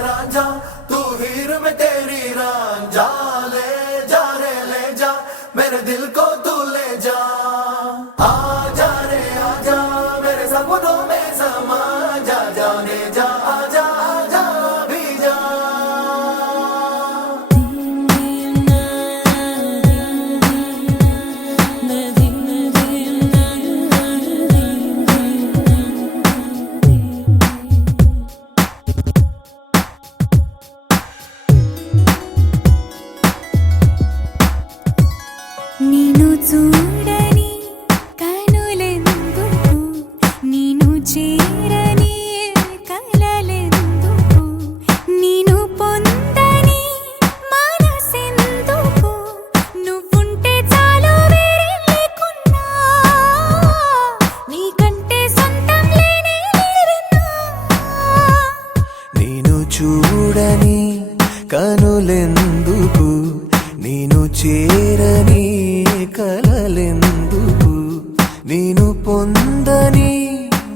रांझा तू हीर में तेरी रांझा ले जा रे ले जा मेरे दिल को तू ले जा आजा रे आजा मेरे सपनों में समा जा जाने जा आजा आजा भी जा నీను చూడని కనులెందుకు నీను చేరని కలలెందుకు నీను పొందని మనసెందుకు నువ్వుంటే చాలు వేరే లేకున్నా నీకంటే సొంతం లేనే లేరన్నా నీను చూడని కనులెందుకు నీను చేరని కలలెందుకు నీను పొందని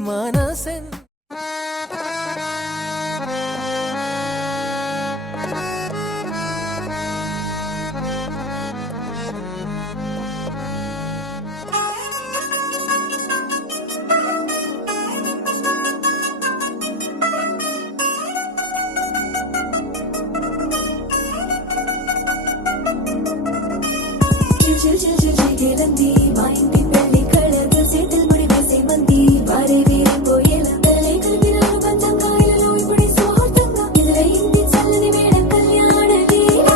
మనసెన్ గేలంది మా ఇంటి పెళ్లి కళగా చేతులు ముడి వేసే మంది వారే వేరే పోయేలా తలే కలిపినారు పంచంగాయలలో ఇప్పుడే స్వార్థంగా ఎదురయింది చల్లని వేళ కళ్యాణ లీల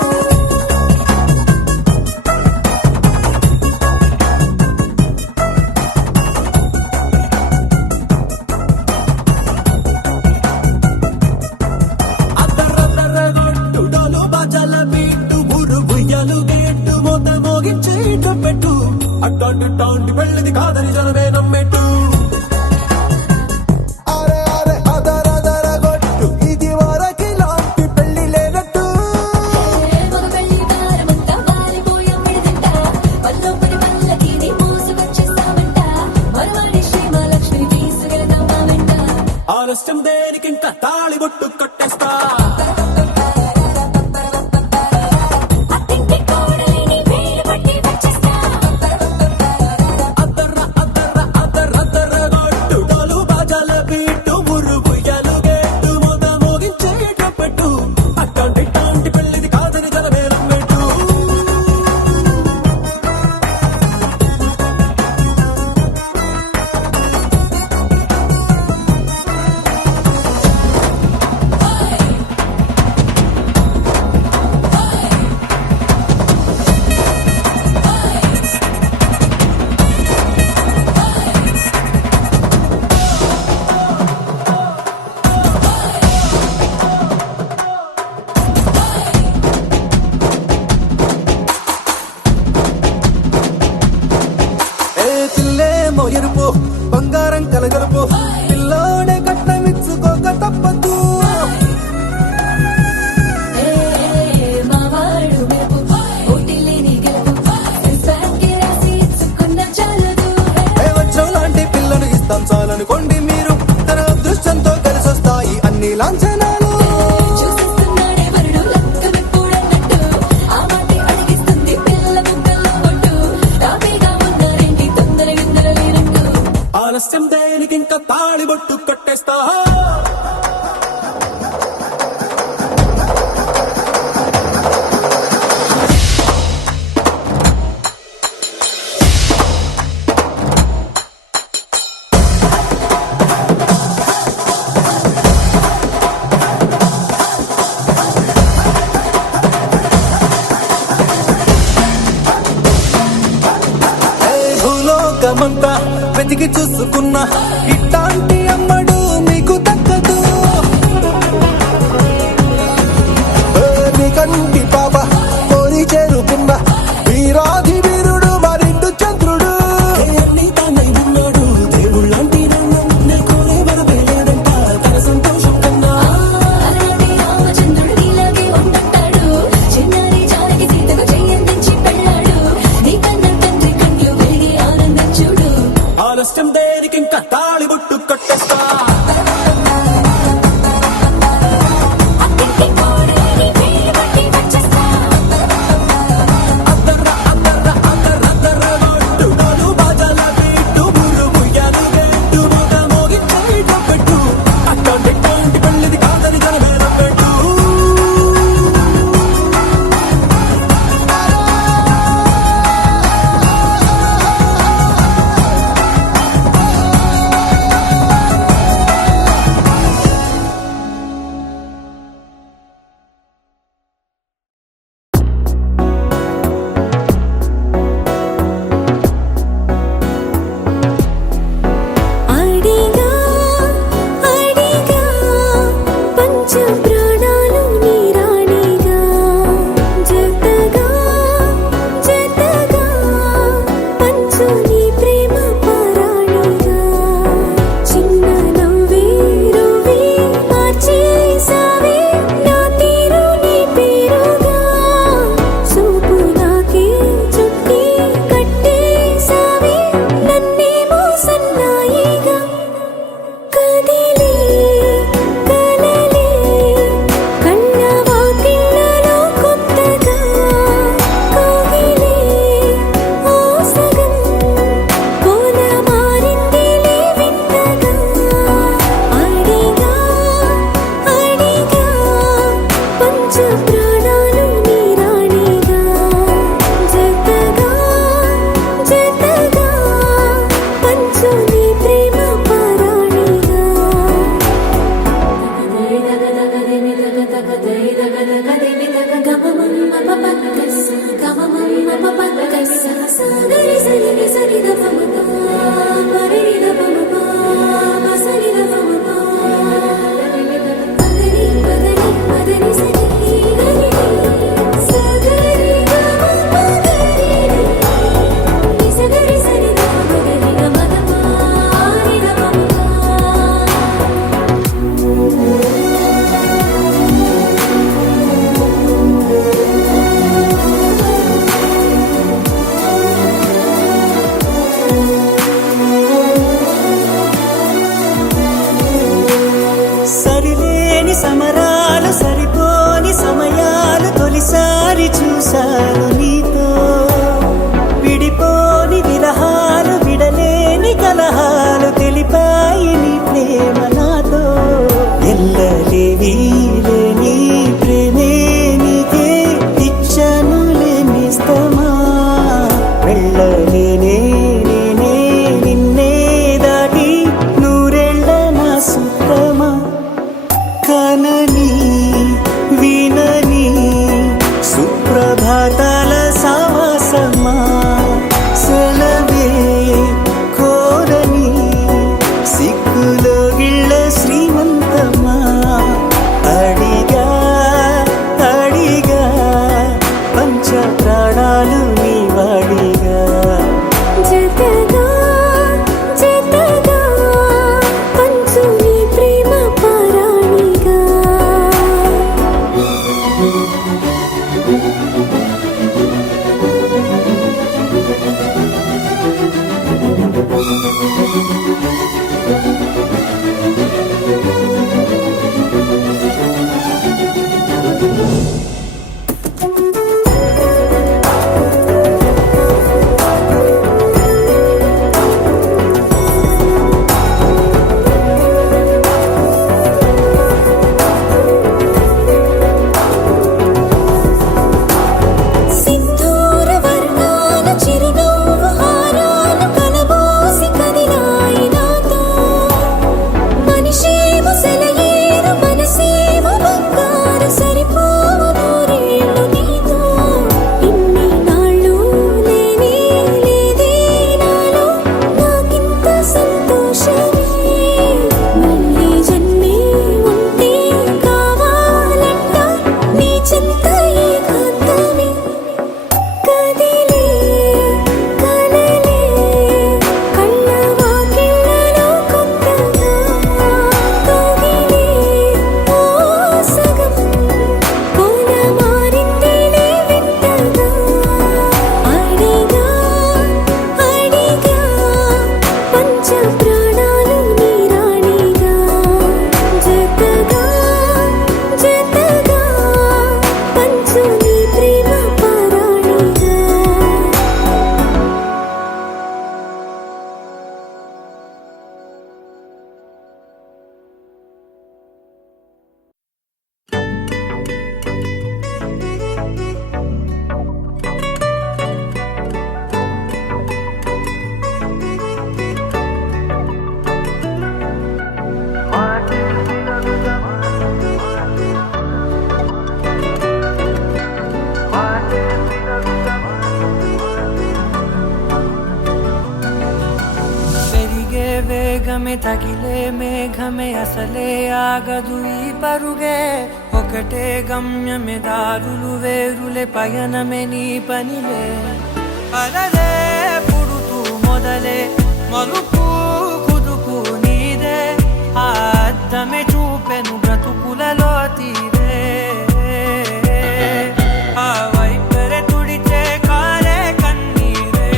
అద్దరద్దరగొట్టు డోలు బాజాల బీటు మురు బుయ్యలు గేట్టు మోత మోగించే పెట్టు అట్టాంటి టాంటి పెళ్ళిది కాదని జనమే నమ్మెట్టు అరే అరే అదరదరగొట్టు ఇది వరకి లాంటి పెళ్లి లేనట్టు మగ పెళ్లి దారమంతా వాలిపోయమ్మిడిదంట పల్లొప్పటి పల్లకి నీ మోసుకొచ్చేస్తామంట మరవాడి శ్రీమహాలక్ష్మిని తీసుకెళ్తామంట ఆలస్యం దేనికి ఇంకా తాళి బొట్టు కట్టేస్తా అత్తింటి కోడలిని వేలు పట్టి వచ్చేస్తా అద్దరద్దరగొట్టు డోలు బాజాల బీటు మురు బుయ్యలు గేట్టు మోత మోగించే పెట్టు అట్టాంటి టాంటి పెళ్ళిది కాదని జనమే నమ్మెట్టు ఎరుపు బంగారం కలగలుపు పిల్లోడే కట్టమిచ్చుకోక తప్పదు మావాడు మెరుపు ఓటిల్లేని గెలుపు ఇన్స్టాగ్రామ్కి రాసి ఇచ్చుకున్న చాలదు వచ్చం లాంటి పిల్లను ఇస్తాం చాలనుకోండి మీరు తన అదృష్టంతో కలిసొస్తాయి అన్ని లాంఛనాలు చూసేస్తున్నాడే వరుడు లక్కమెప్పుడన్నట్టు ఆ మాటే అడిగిస్తుంది పిల్ల ముక్కల్లో కొట్టు తాపీగా ఉన్నారేంటి తొందర గిందర లేనట్టు ఆలస్యం దేనికి ఇంకా తాళి బొట్టు కట్టేస్తా భూలోకమంతా వెతికి చూసుకున్నా ఇట్లాంటి అమ్మడు మీకు దక్కదు కంటి పాప కోరి చేరుకున్న వీరాధి వీరుడు మరిండు చంద్రుడు తానై ఉన్నాడు దేవుళ్ళంటి కోరే వరవేడంట తన సంతోషం కన్నా అలనాటి రామచంద్రుడు నీలాగే ఉండంటాడు చిన్నారి జానకి సీతకు చెయ్యందించి పెళ్ళాడు నీకన్నా తండ్రి కళ్ళు వెలిగి ఆనందం చూడు ఆలస్యం దేనికి ఇంకా తాళి బొట్టు సమరాలు సరిపోని సమయాలు తొలిసారి చూశాను నీతో విడిపోని విరహాలు విడలేని కలహాలు తెలిపాయి నీ ప్రేమ నాతో ఎల్లలేని లేని ప్రేమే నీకే ఇచ్చను లేనిస్తమా వెళ్ళలేనే నేనే నిన్నే దాటి నూరెళ్ళ నా సుఖమా కనని వినని సుప్రభాతాల సావాసమా సెలవే కోరని సిక్కులో గిళ్ళ శ్రీమంతమా అడిగా అడిగా పంచ ప్రాణాలు నీ వాడిగా జతగా జతగా పంచు నీ ప్రేమ పారాణిగా సింధూర వర్ణాల చిరునవ్వు హారాలు కలబోసి కదిలాయి నాతో మనిషేమో సెలయేరు మనసేమో బంగారు సరిపోవు నూరేళ్ళు నీతో ఇన్ని నాళ్ళు లేనే లేదే నాలో నాకింత సంతోషమే మళ్ళీ జన్మే ఉంటే కావాలంట నీ చెంత ఏకాంతమే కదిలే కలలే కళ్ళ వాకిళ్ళలో కొత్తగా కదిలే ఓ సగం పూల మారిందిలే వింతగా అడిగా అడిగా పంచ ప్రాణాలు నీ రాణిగా జతగా జతగా పంచు నీ ప్రేమ పారాణిగా పెరిగే వేగమే తగిలే మేఘమే అసలే ఆగదు ఈ పరుగే ఒకటే గమ్యమే దారులు వేరులే పయనమే నీ పనిలే అలలే పుడుతూ మొదలే మలుపు కుదుపు నీదే ఆ అద్దమే చూపెను బ్రతుకులలో తీరే ఆ వైపరే తుడిచే కారే కన్నీరే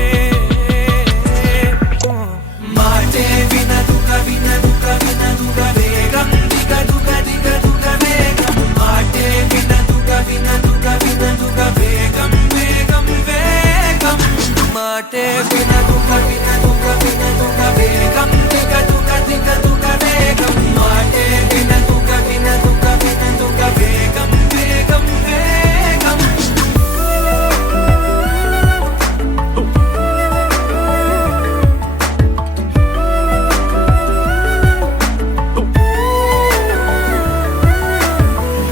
మాటే వినదుగ వినదుగ వినదుగ వేగం దిగ దుగ దిగ దుగ వేగం మాటే వినదుగ వినదుగ వినదుగ వేగం వేగం వేగం మాటే వినదుగ వినదుగ వినదుగ వేగం దిగ దుగ దిగ దుగ వేగం మాటే వినదుగ వినదుగ వినదుగ వేగం వేగం వేగం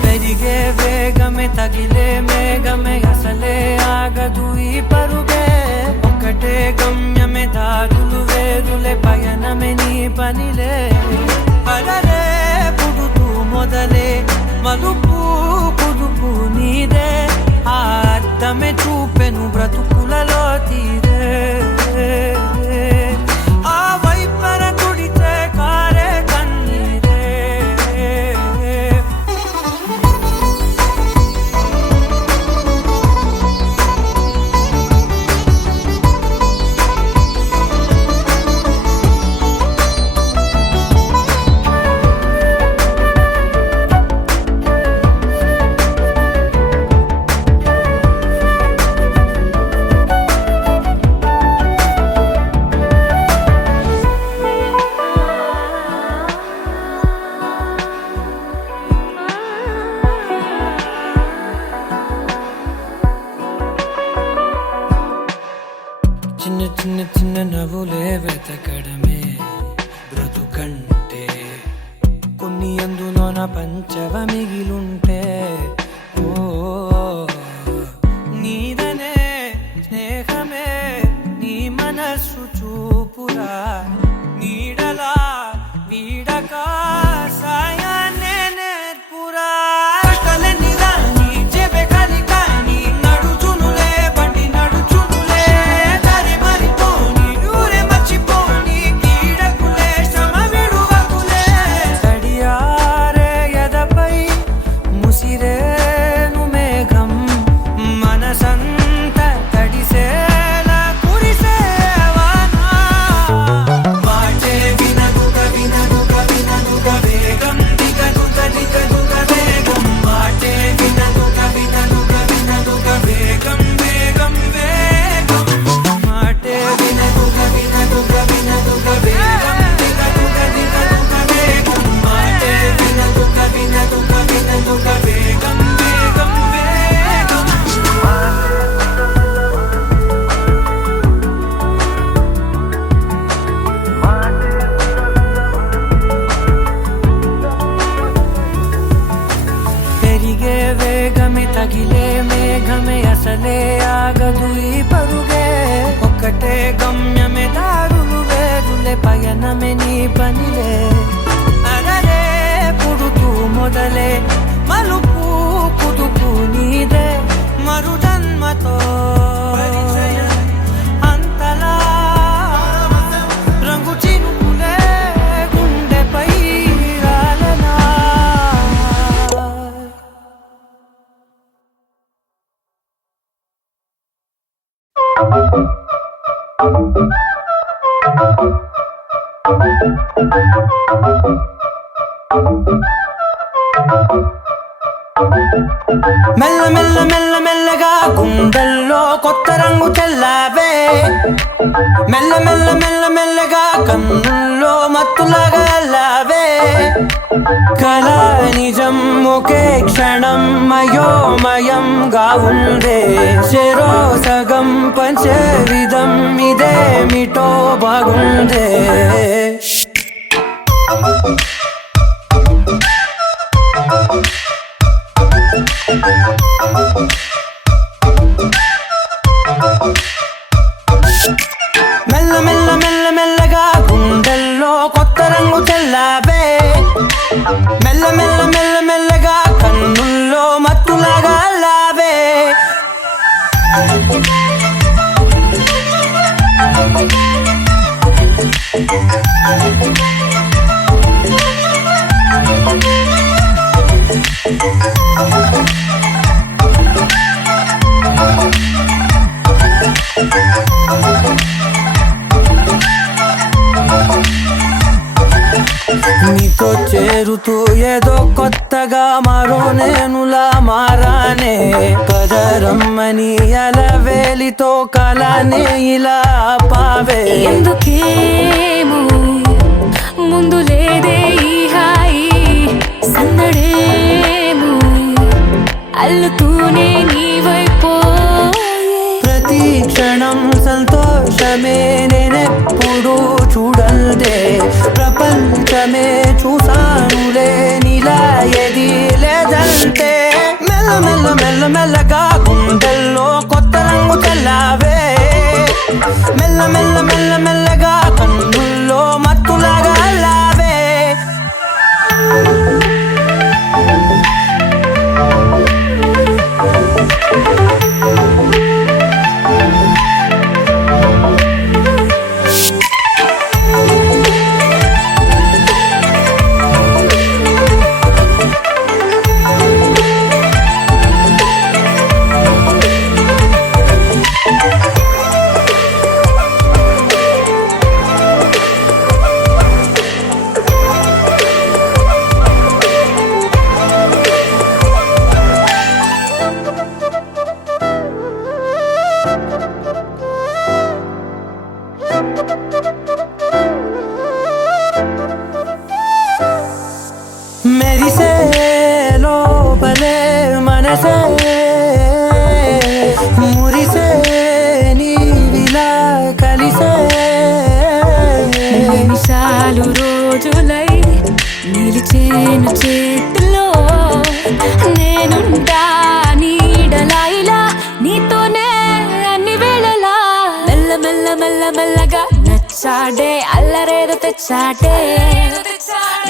పెరిగే వేగమే తగిలే మేఘమే అసలే ఆగదు ఈ పరుగే ఒకటే గమ్యమే దారులు వేరులే పయనమే నీ పనిలే అలలే పుడుతూ మొదలే మలుపు కుదుపు నీదే ఆ అద్దమే చూపెను బ్రతుకులలో తీరే ఆ వైపర తుడిచే కారే కన్నీరే చిన్న చిన్న నవ్వులే వెతకడమే బ్రతుకంటే కొన్ని అందులోన పంచవ మిగిలుంటే ఓ నీదనే స్నేహమే నీ మనస్సు చూపురా నీడలా వీడక సాయాన్నే నేర్పురా కలని రాని చెబె కలి కాని నడుచునులే బండి నడుచునులే దారి మరిపోని ఊరే మర్చిపోని కీడకులే శ్రమ విడువకులే తడియారే ఎదపై ముసిరేను మేఘం మనసంత తడిసేలా కురిసేవానా మాటే వినదుగ వినదుగ వినదుగ వేగం దిగదుగ దిగదుగ వేగం మాటే వినదుగ వినదుగ వినదుగ వేగం వేగం వేగం మాటే వినదుగ వినదుగ వినదుగ వేగం దిగదుగ దిగదుగ వేగం మాటే వినదుగ వినదుగ వినదుగ వేగం వేగం వేగం పెరిగే వేగమే తగిలే మేఘమే అసలే ఆగదు ఈ పరుగే ఒక్కటే గమ్యమే దారులు వేరులే పయనమే నీ పనిలే అరరే పుడుతూ మొదలే మలుపు కుదుపు నీదే మరు జన్మతో అంతలా రంగు చినుకులే గుండెపై రాలనా మెల్ల మెల్ల మెల్ల మెల్లగా గుండెల్లో కొత్త రంగు చల్లావే మెల్ల మెల్ల మెల్ల మెల్లగా కన్నుల్లో మత్తులాగా అల్లావే కళ నిజం ఒకే క్షణం మయోమయంగా ఉందే చెరో సగం పంచే విధం ఇదేమిటో బాగుందే మెల్ల మెల్ల మెల్ల మెల్లగా గుండెల్లో కొత్త రంగు చల్లావే మెల్ల మెల్ల మెల్ల మెల్లగా కన్నుల్లో మత్తులాగా అల్లావే నీతో చేరుతూ ఏదో కొత్తగా మరో నేనులా మారానే కదరమ్మని అలవేలితో కలానే ఇలా పావే ఎందుకేమో ముందు లేదే ఈ హాయి సందడేమో అల్లుతూనే నీ వైపోయే ప్రతి క్షణం సంతోషమే నేనెప్పుడు చూడల్దే ప్రపంచమే చూసానులే నీలా ఏది లేదంటే మెల్ల మెల్ల మెల్ల మెల్లగా గుండెల్లో కొత్త రంగు చల్లావే మెల్ల మెల్ల మెల్ల మెల్లగా కన్నుల్లో మత్తులాగా అల్లావే తెచ్చాడే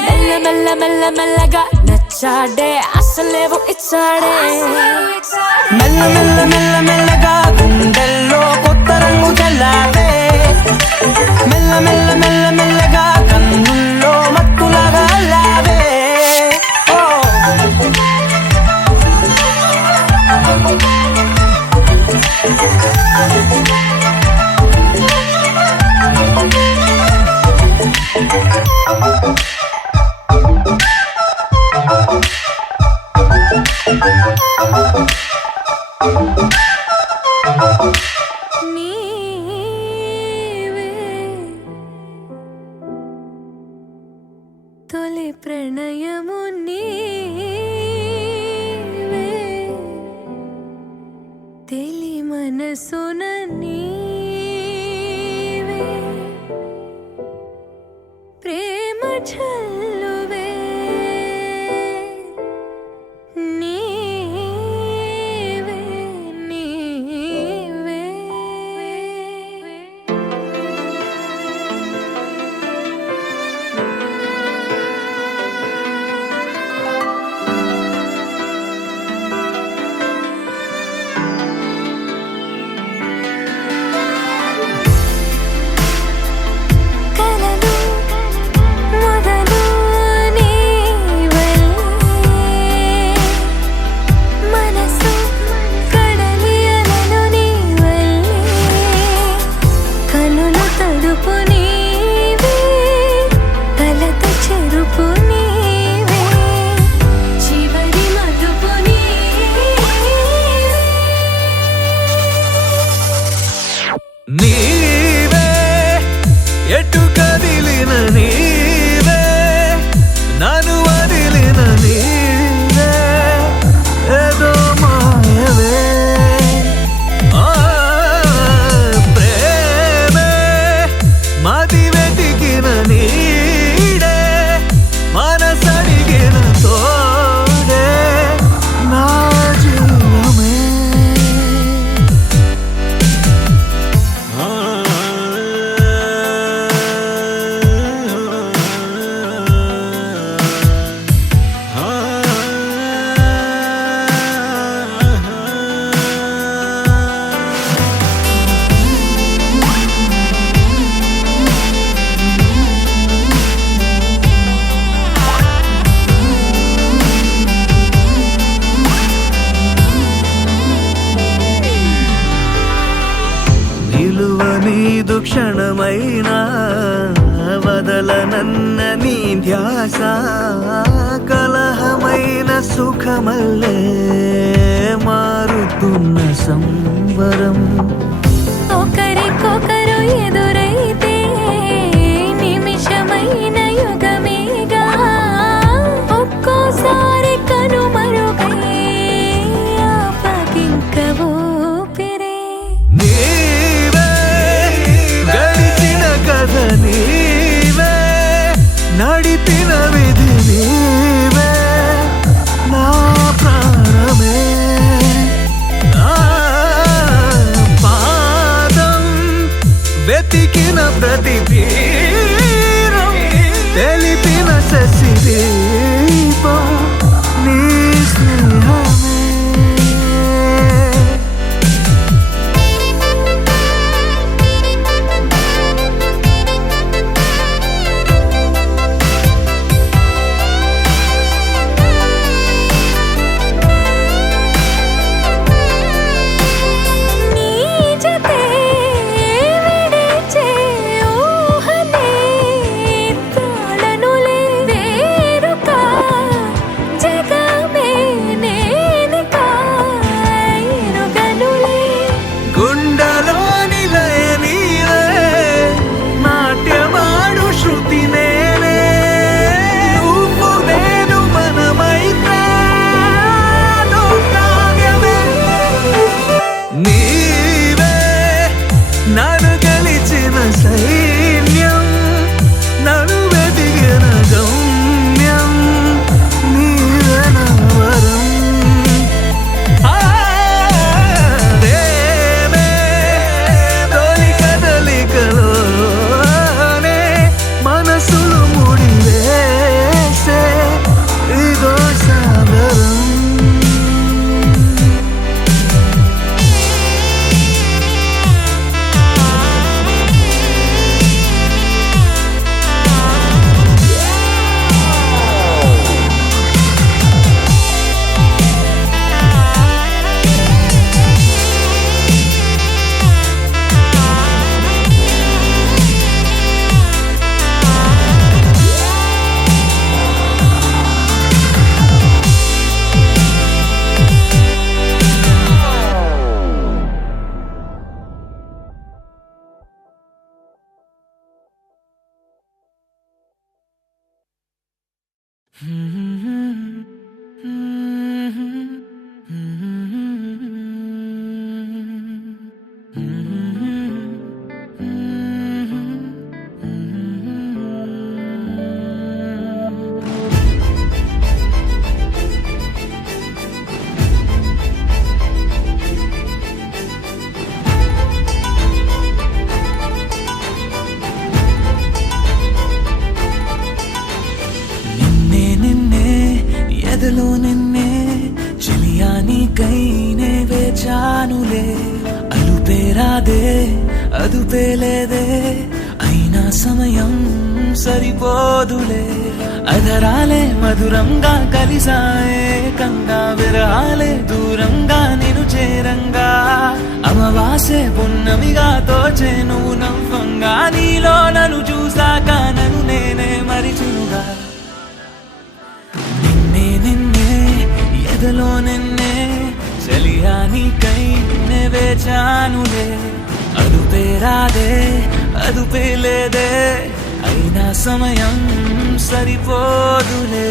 మెల్ల మెల్ల మెల్ల మెల్లగా నచ్చాడే అసలేవో ఇచ్చాడే మెల్ల మెల్ల మెల్ల మెల్లగా గుండెల్లో కొత్త రంగు చల్లావే మెల్ల మెల్ల మెల్ల మెల్లగా కన్నుల్లో మత్తులాగా అల్లావే ఓ నీవే తొలి ప్రణయము నీవే తెలి మనసున నీవే ప్రేమ చల్లువే నీవే నీవే కలలు మొదలు నీవల్లే మనసు కడలి అలలు నీవల్లే కనుల తడుపు నీవే కలత చెరుపు నీవే చివరి మధుపు నీవే ఎటు కదిలిన నీవే నన్ను వదిలిన నీవే ఏదో మాయవే ఆ ప్రేమే మది వెతికిన నీడే మనసడిగిన తోడే నా జీవమే నిలువ నీదు క్షణమైనా వదలనన్న నీ ధ్యాస కలహమైన సుఖమల్లే మారుతున్న సంబరం ఒకరికొకరు ఎదురైతే నిమిషమైన యుగమేగా ఒక్కోసారి కనుమరుగై ఆపగింక ఊపిరే నీవే గడిచిన కథ నీవే నడిపిన విధి నీవే నా ప్రాణమే ఆ నిన్నే చెలియా నీకైనే వేచానులే అలుపేరాదే అదుపేలేదే అయినా సమయం సరిపోదులే అధరాలే మధురంగా కలిసాయే కంగా విరహాలే దూరంగా నేను చేరంగా అమవాసే పున్నమిగా తోచే నువ్వు నవ్వంగా నీలో నన్ను చూసాక నన్ను నేనే మరిచునుగా నిన్నే నిన్నే ఎదలో నిన్నే చెలియా నీకై నే వేచానులే అదుపేరాదే అదుపేలేదే అయినా సమయం సరిపోదులే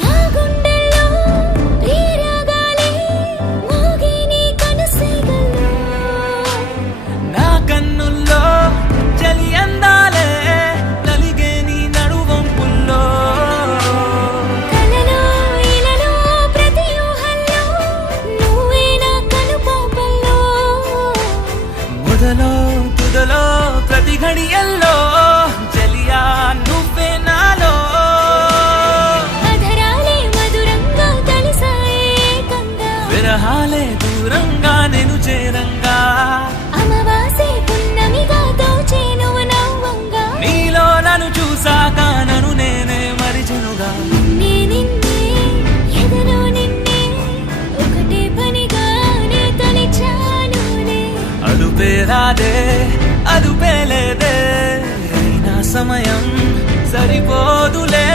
నా గుండెల్లో ప్రియరాగాలే మోగే నీ కనుసైగల్లో నా కన్నుల్లో చలి అందాలే నలిగే నీ నడువంపుల్లో కలలో ఇలలో ప్రతి ఊహల్లో నువ్వే నా కనుపాపల్లో మొదలో తుదలో ప్రతి ఘడియల్లో చలియా నువ్వే నాలో అధరాలే మధురంగా కలిసాయే కంగా విరహాలే దూరంగా నేను చేరంగా అమవాసే పున్నమిగా దోచే నువ్వు నవ్వంగా నీలో నన్ను చూసాక నన్ను నేనే మరిచెనుగా నిన్నే నిన్నే ఎదలో నిన్నే ఒకటే పనిగానే తలిచానులే అదుపేరాదే అదుపేలేదే అయినా సమయం సరిపోదులే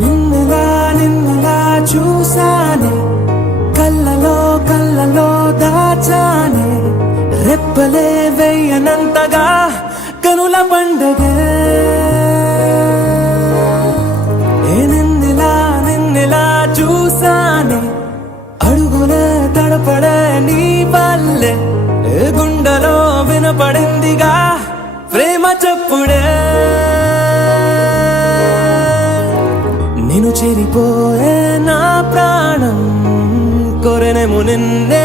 నిన్నులా నిన్నులా చూసానే కళ్ళలో కళ్ళలో దాచానే రెప్పలే వెయ్యనంతగా కనుల పండగే నిన్నులా చూసానే అడుగులే తడపడే నీ వల్లే గుండెలో వినపడిందిగా ప్రేమ చెప్పుడే నేను చెరిపోయే నా ప్రాణం కొరెనేమో నిన్నే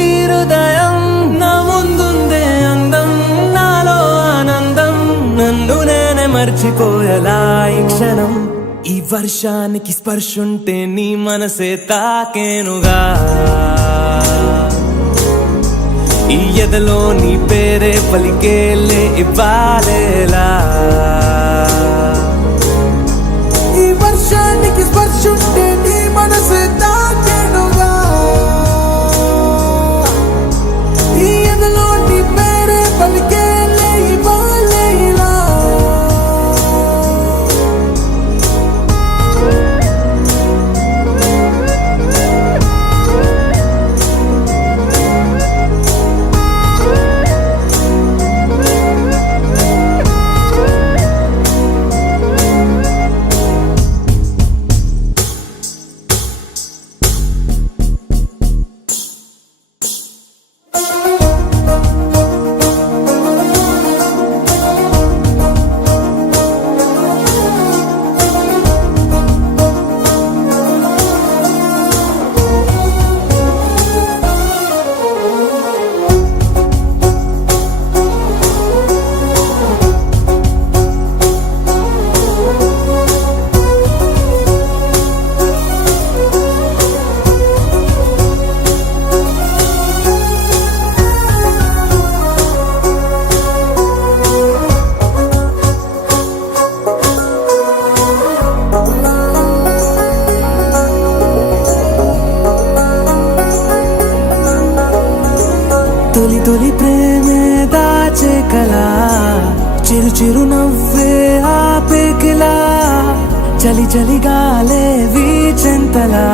ఈ హృదయం నా ముందుందే అందం నాలో ఆనందం నన్ను నేనే మర్చిపోయేలా ఈ క్షణం ఈ వర్షానికి స్పర్శుంటే నీ మనసే తాకేనుగా ఈ ఎదలో నీ పేరే పలికేలే ఇవ్వాలేలా ఈ వర్షానికి స్పర్శుంటే నీ మనసు తాకెనుగా ఈ ఎదలో నీ పేరే పలికేలే ఇవ్వాలేలా తొలి తొలి ప్రేమే దాచే కలా చిరు చిరు నవ్వే ఆపేకిలా చలి చలి గాలే వీచెంతలా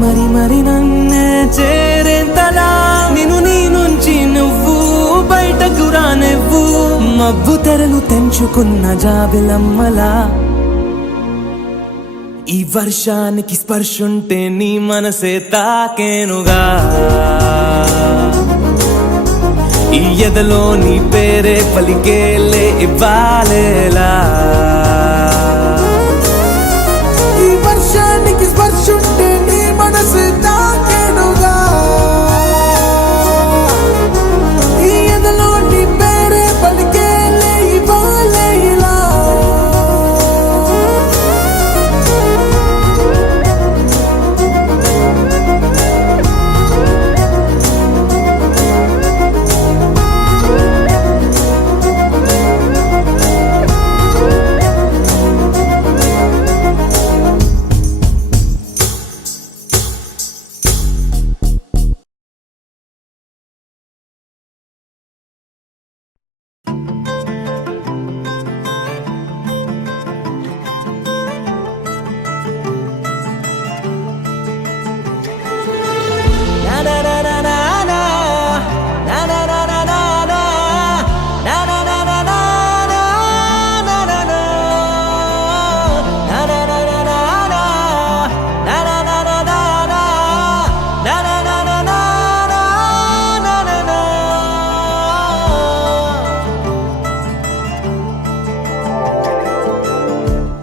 మరి మరి నన్నే చేరేంతలా నిన్ను నీ నుంచి నువ్వు బయటకు రానివ్వు మబ్బు తెరలు తెంచుకున్న జాబిలమ్మలా ఈ వర్షానికి స్పర్శుంటే నీ మనసే తాకేనుగా ఈ ఎదలో నీ పేరే పలికేలే ఇవ్వాలేలా ఈ వర్షానికి స్పర్శుంటే నీ మనసు తాకేనుగా ఈ ఎదలో నీ పేరే పలికేలే ఇవ్వాలే ఇలా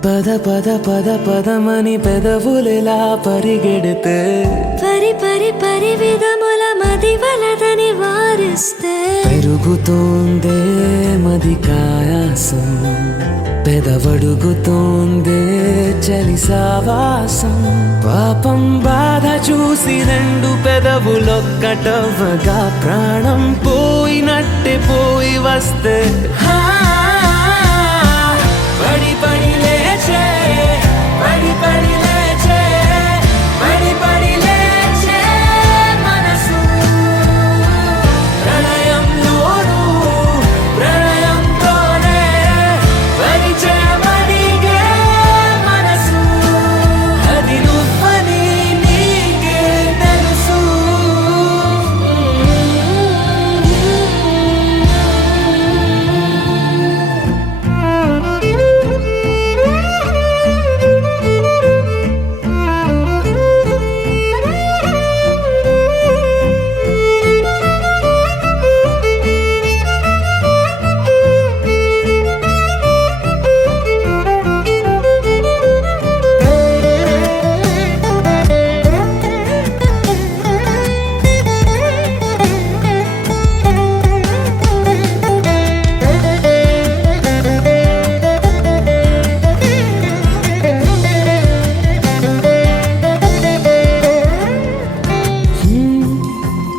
పద పద పద పదమని పెదవులెలా పరిగెడితే పరి పరి పరి విధముల మది వలదని వారిస్తే పెరుగుతోందే మది కాయాసం పెదవడుగుతోందే చలి సావాసం పాపం బాధ చూసి రెండు పెదవులొక్కటవ్వగా ప్రాణం పోయినట్టే పోయి వస్తే పడి పడి లేచే పడి పడి లేచే పడి పడి లేచే మనసు ప్రళయంలోను ప్రళయంతోనే పరిచయమడిగే మనసు అది నువ్వని నీకే తెలుసు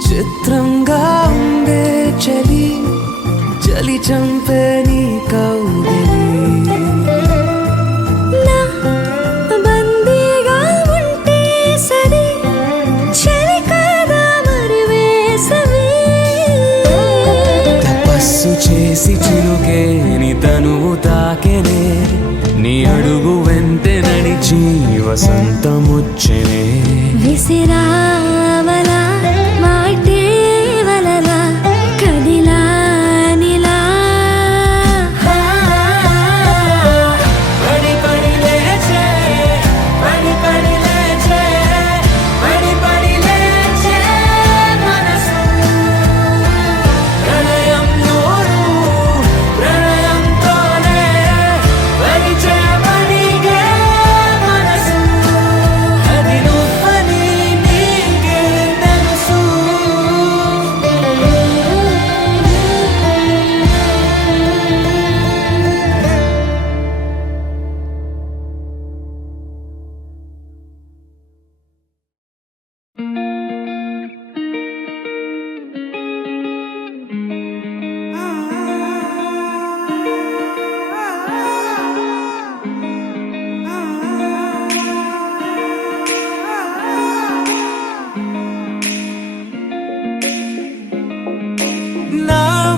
చిత్రంగా ఉండే చలి చలి చంపే నీ కౌగిలి నా బందీగా ఉంటే సరి చలి కాదా మరి వేసవి తపస్సు చేసి చిలుకేని తనువు తాకెనే నీ అడుగు వెంటే నడిచి వసంతముచ్చెనే విసిరావలా మాటే వలలా కదిలా నిలా పడి పడి లేచే పడి పడి లేచే పడి పడి లేచే మనసు ప్రళయంలోను ప్రళయంతోనే పరిచయమడిగే మనసు అది నువ్వని నీకే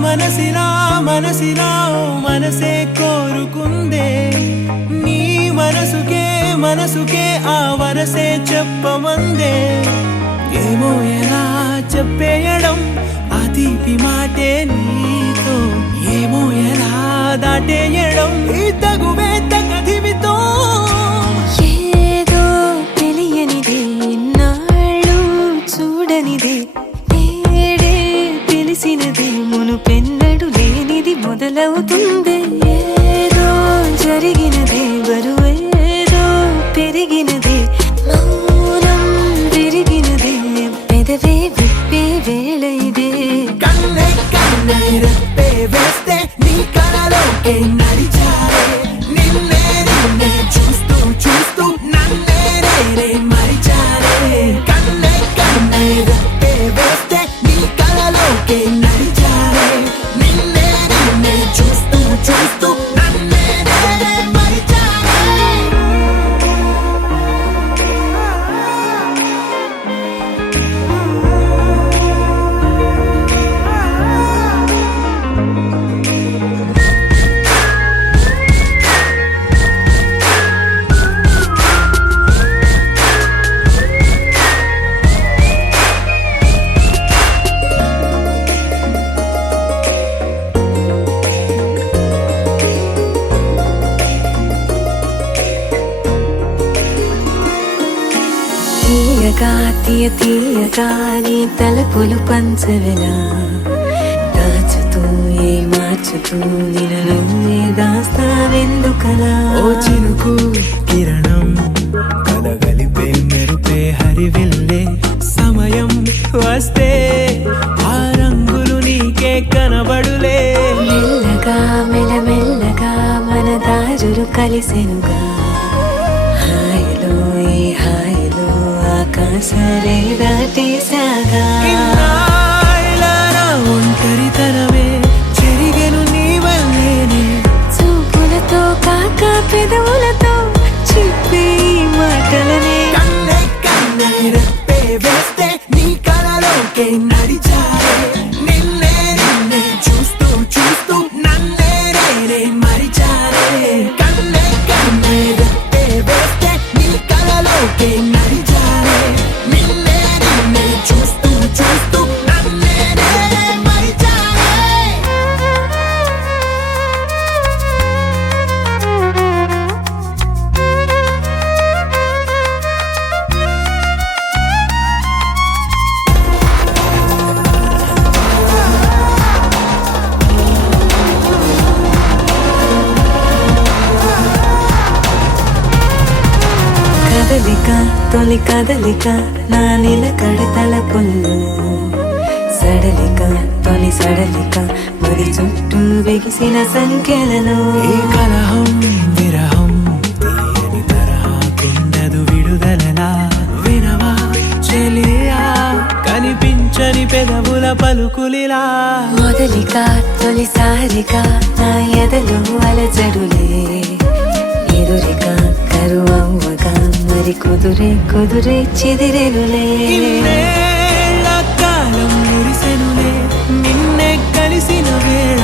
మనసిలా మనసిలా మనసే కోరుకుందే నీ మనసుకే ఆ వరసే చెప్పమందే ఏమో ఎలా చెప్పేయడం ఆ తీపి మాటే నీతో ఏమో ఎలా దాటేయడం ఈ తగువే తగదివితో ఏదో తెలియనిదే నాళ్ళు చూడనిదే నేడే తెలిసినదే మునుపెన్నడు లేనిది మొదలవుతుంది ఏదో జరిగినదే బరువేదో పెరిగినదే మౌనం విరిగినదే పెదవే విప్పే వేళ ఇదే కన్నే కన్నే రెప్పే వేస్తే నీ కలలోకే నడిచారే నిన్నే చూస్తూ చూస్తూ నన్నే రే మరిచారే కన్నే కన్నే రెప్పే వేస్తే నీ కలలోకే నడిచారే నిన్నే చూస్తూ చూస్తూ నన్నే రే మరిచారే తీయగా తీయగా నీ తలపులు పంచవెలా దాచుతూ మార్చుతూ నిన్ను నువ్వే దాస్తావెందుకలా ఓ చినుకు కిరణం కలగలిపే మెరుపే హరివిల్లే సమయం వస్తే ఆ రంగులు నీకే కనబడులే మెల్లగా మెల్లమెల్లగా మన దారులు కలిసెనుగా హాయిలో ఈ హాయిలో ఆకాశాలే దాటేసాగా ఇన్నాళ్ళ నా ఒంటరితనమే చెరిగెను నీ వల్లేనే చూపులతో కాక పెదవులతో చెప్పే ఈ మాటలనే కన్నే కన్నే రెప్పే వేస్తే నీ కలలోకే నడిచారే నిన్నే చూస్తూ చూస్తూ నన్నే రే మరిచారే కన్నే కన్నే రెప్పే వేస్తే నీ కలలోకే నడిచారే నిన్నే చూస్తూ చూస్తూ నన్నే రే మరిచారే కదలిక తొలి కదలిక నా నిలకడ తలపుల్లో సడలిక తొలి సడలిక మరి చుట్టూ వెగిసిన సంఖ్యలలో ఈ కలహం విరహం తీయని తరహాకుండదు విడుదలలా వినవా చెలియా కనిపించని పెదవుల పలుకులిలా మొదలిక తొలిసారిగా నా ఎదలో అలజడులే ఎదురిక కరువవ్వగా మరి కుదురే చెదిరెనులే ఇన్నేళ్ల కాలం మురిసెనులే నిన్నే కలిసిన వేళ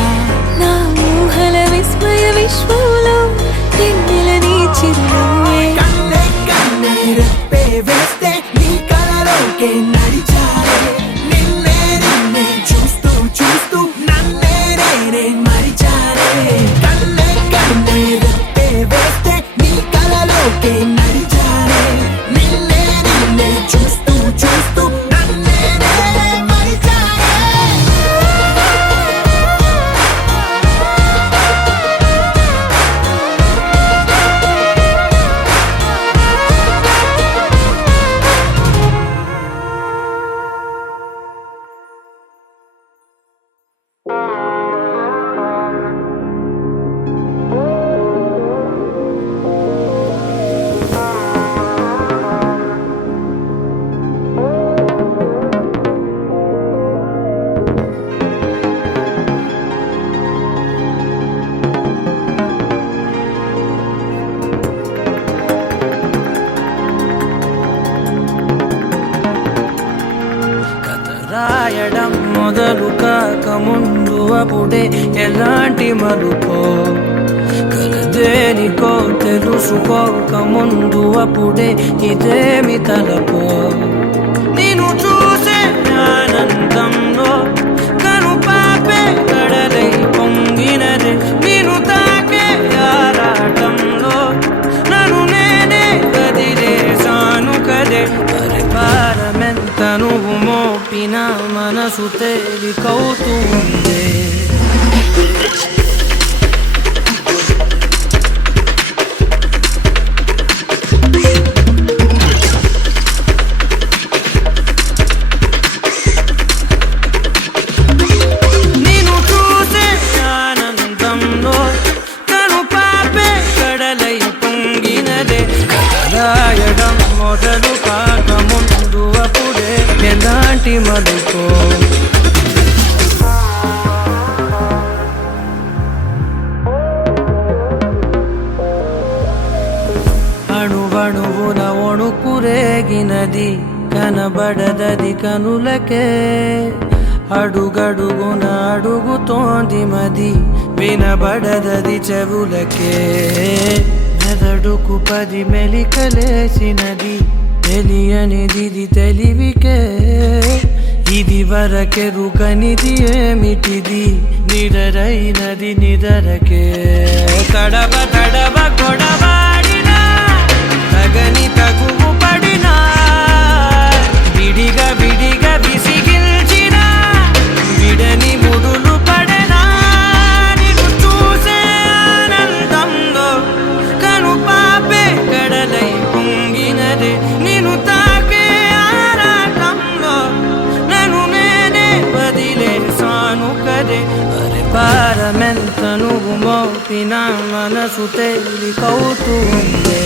నా ఊహల విస్మయ విశ్వంలో వెన్నెలని చిరునవ్వే కన్నే కన్నే రెప్పే వేస్తే నీ కలలోకే నడిచారే నిన్నే చూస్తూ చూస్తూ నన్నే రే మరిచారే కన్నే కన్నే రెప్పే వేస్తే నీ కలలోకే నడిచారే నిన్నే చూస్తూ చూస్తూ నన్నే రే మరిచారే రాయడం మొదలు కాక ముందు అప్పుడే ఎలాంటి మలుపో కలదేనికో తెలుసుకోక ముందు అప్పుడే ఇదేమి తలపో నేను చూసే ఆనందంలో కను పాపే కడలై పొంగినదే నేను తాకే ఆరాటంలో నన్ను నేనే కదిలేసాను కదే పరిపారమెంత నువ్వు మోపిన మనసు తేలికవుతుంది రాయడం మొదలు కాక ముందు అప్పుడే ఎలాంటి మలుపో అణువణువున ఒణుకురేగినది కనబడదది కనులకే అడుగడుగున అడుగుతోంది మది వినబడదది చెవులకే మెదడుకు 10 మెలికలేసినది తెలియనిది తెలివికే ఇది వరకెరుకనిది ఏమిటిది నిడరైనది నిదరకే తడవ తడవ కొడవాడినా తగని తగువు పడినా విడిగా విడిగా విసిగిల్చిన విడని ముడులు పడనా నిన్ను చూసే ఆనందంలో కను పాపే కడలై పొంగినదే నిన్ను తాకే ఆరాటంలో నన్ను నేనే వదిలేసాను కదే పరిపారమెంత నువ్వు మోపిన మనసు తేలికవుతుంది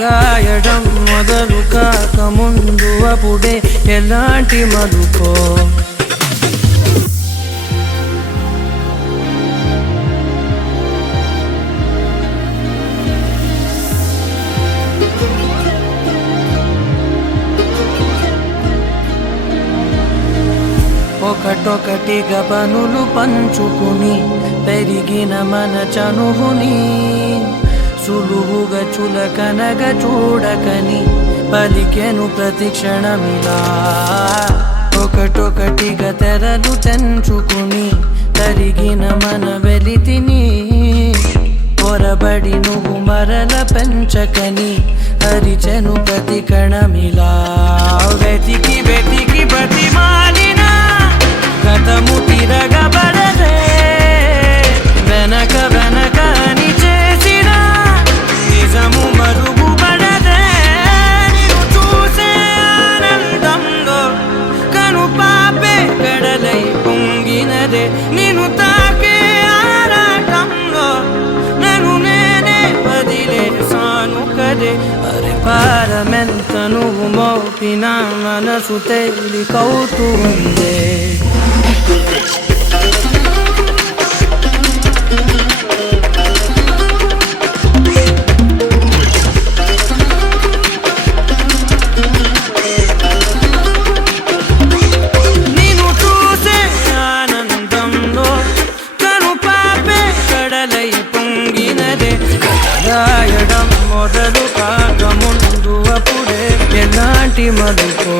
రాయడం మొదలు కాక ముందు అప్పుడే ఎలాంటి మలుపో ఒకటొకటిగా పనులు పంచుకుని పెరిగిన మన చనువుని సులువుగా చులకనగా చూడకని పలికెను ప్రతి క్షణమిలా ఒకటొకటిగా తెరలు తెంచుకుని తరిగిన మన వెలితిని పొరబడి నువ్వు మరల పెంచకని అరిచెను ప్రతి కణమిలా వెతికి వెతికి బతిమాలిన కథము తిరగబడదే వెనక వెనక అని చేసిన నిజము మరుగుపడదే నిన్ను చూసే ఆనందంలో కను పాపే కడలై పొంగినదే నిన్ను తాకే ఆరాటంలో నన్ను నేనే వదిలేసాను కదే పరిపారమెంత నువ్వు మోపిన మనసు తేలికవుతుంది రాయడం మొదలు కాక ముందు అప్పుడే ఎలాంటి మలుపో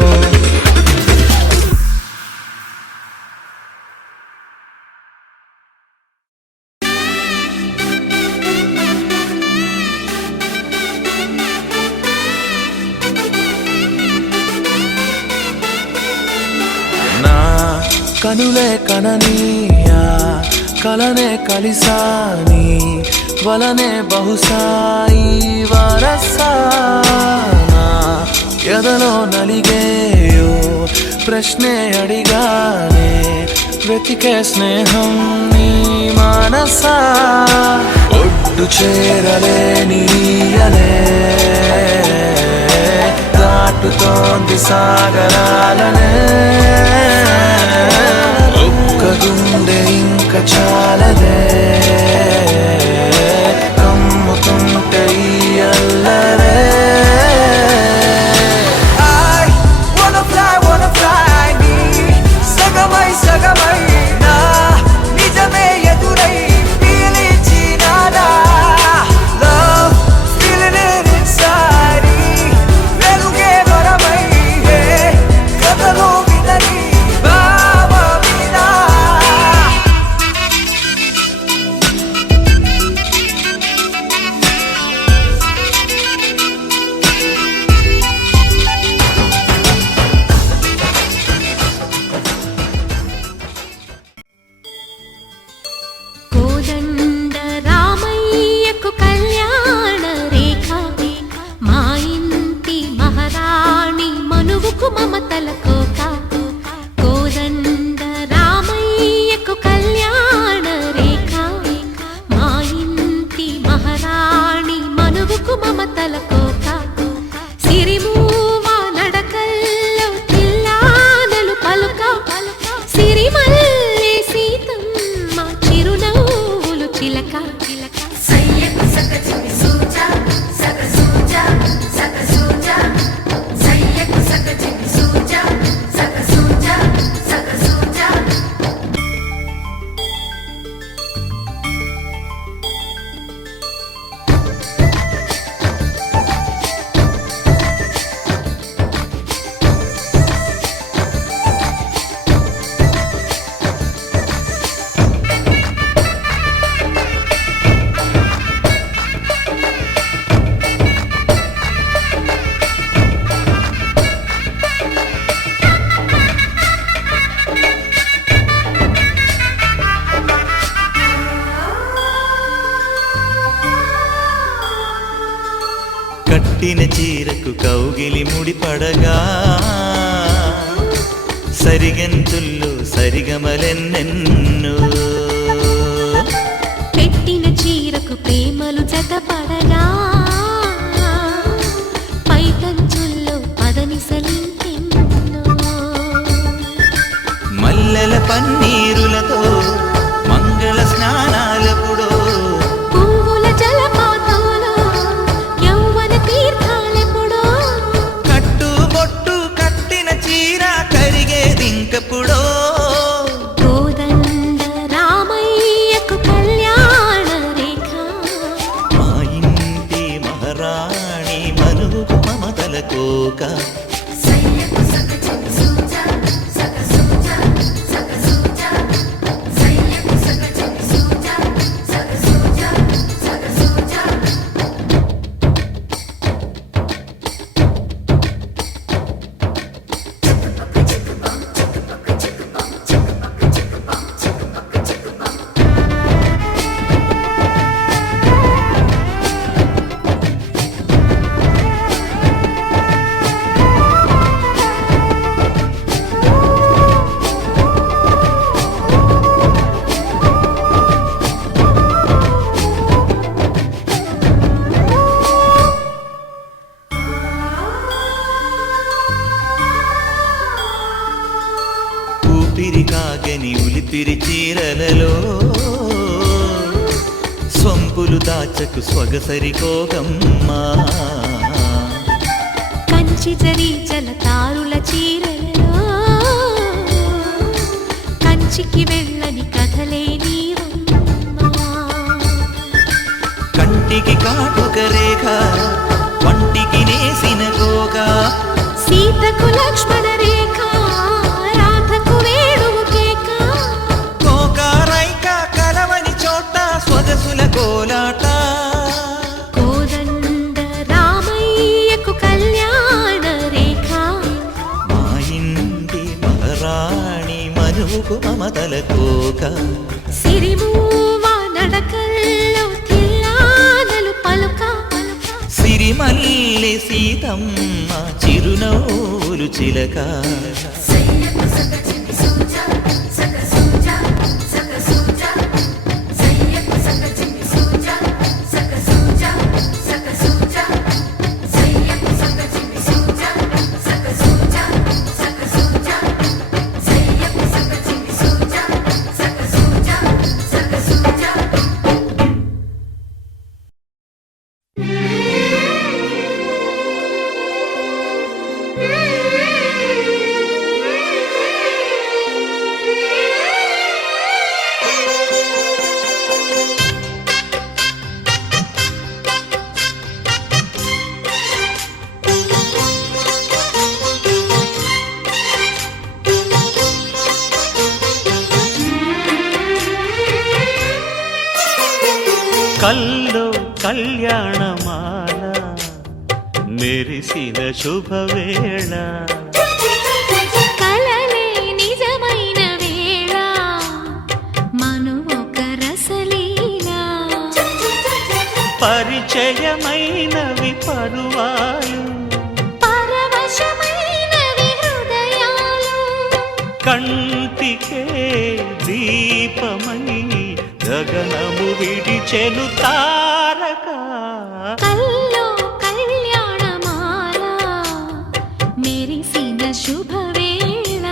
నా కనులే కననీయా కలనే కలిసాని వలనే బహుశాయి వరసానా ఎదలో నలిగేయో ప్రశ్నే అడిగానే వెతికే స్నేహం నీ మానసా ఒడ్డు చేరలేని అనే ఉంది సాగరాలనే ఒక్క గుండె ఇంక చాలదే కమ్ముతుంటే ఈ అల్లరే సగమై నా నిజమే ఎదురై పీలిచినాదా లవ్ ఫీలింగ్ ఇట్ ఇన్సైడ్ వెలుగే వరమై హే కథలో వినని భావమినా కోదండ రామయ్యకు కళ్యాణ రేఖ మా ఇంటి మహారాణి మనువుకు మమతల కోక కోదండ రామయ్యకు కళ్యాణ రేఖ మా ఇంటి మహారాణి మనువుకు మమతల కోక సిరిమూవ నడకల్లో తిల్లానలు పలుక సిరిమల్లె సీతమ్మ చిరునవ్వులు చిలక సయ్యకు సకచిమి సూజా సక సూజా సక సూజా సయ్యకు సకచిమి సూజా సక సూజా సక సూజా కట్టిన చీరకు కౌగిలి ముడిపడగా సరిగంతుల్లో సరిగమలెన్నెన్నో పెట్టిన చీరకు ప్రేమలు జతపడగా పైకంచుల్లో పదనిసలింకెన్నో మల్లెల పన్నీరులతో మంగళ స్నానాలపుడో పువ్వుల జలపాతంలో యౌవన తీర్థాలెప్పుడో కట్టుబొట్టు కట్టిన చీర కరిగేదింకపుడో కోదండ రామయ్యకు కళ్యాణ రేఖ మా ఇంటి మహారాణి మనువుకు మమతల కోక సయ్యకు సకచిమి సూజా సక సూజా సక సూజా సయ్యకు సకచిమి సూజా సక సూజా సక సూజా ఊపిరి కాగని ఉలిపిరి చీరలలో సొంపులు దాచకు స్వగసరి కోగమ్మా కంచి జరి జలతారుల చీరలలో కంచికి వెళ్ళని కథలే నీవమ్మా కంటికి కాటుక రేఖ వంటికి నేసిన కోక సీతకు లక్ష్మణ రేఖ రాధకు వేణువు కేక కోకారైక కలవని చోట స్వగసుల కోలాట కోదండ రామయ్యకు కళ్యాణ రేఖ మా ఇంటి మహారాణి మనువుకు మమతల కోక సిరిమూవ నడకల్లో తిల్లానలు పలుక సిరిమల్లె సీతమ్మ చిరునవ్వులు చిలక సయ్యకు సకచిమి సూజా సక సూజా సక సూజా సయ్యకు సకచిమి సూజా సక సూజా సక సూజా సయ్యకు సకచిమి సూజా సక సూజా కళ్యాణమాల మెరిసిన శుభవేళ కలలే నిజమైన వేళ మనువొక రసలీలా పరిచయమైనవి పరువాలు పరవశమైనవి హృదయాలు కంటికే దీపమై గగనము విడిచెను తారక కల్లో కళ్యాణమాల మెరిసిన శుభవేళ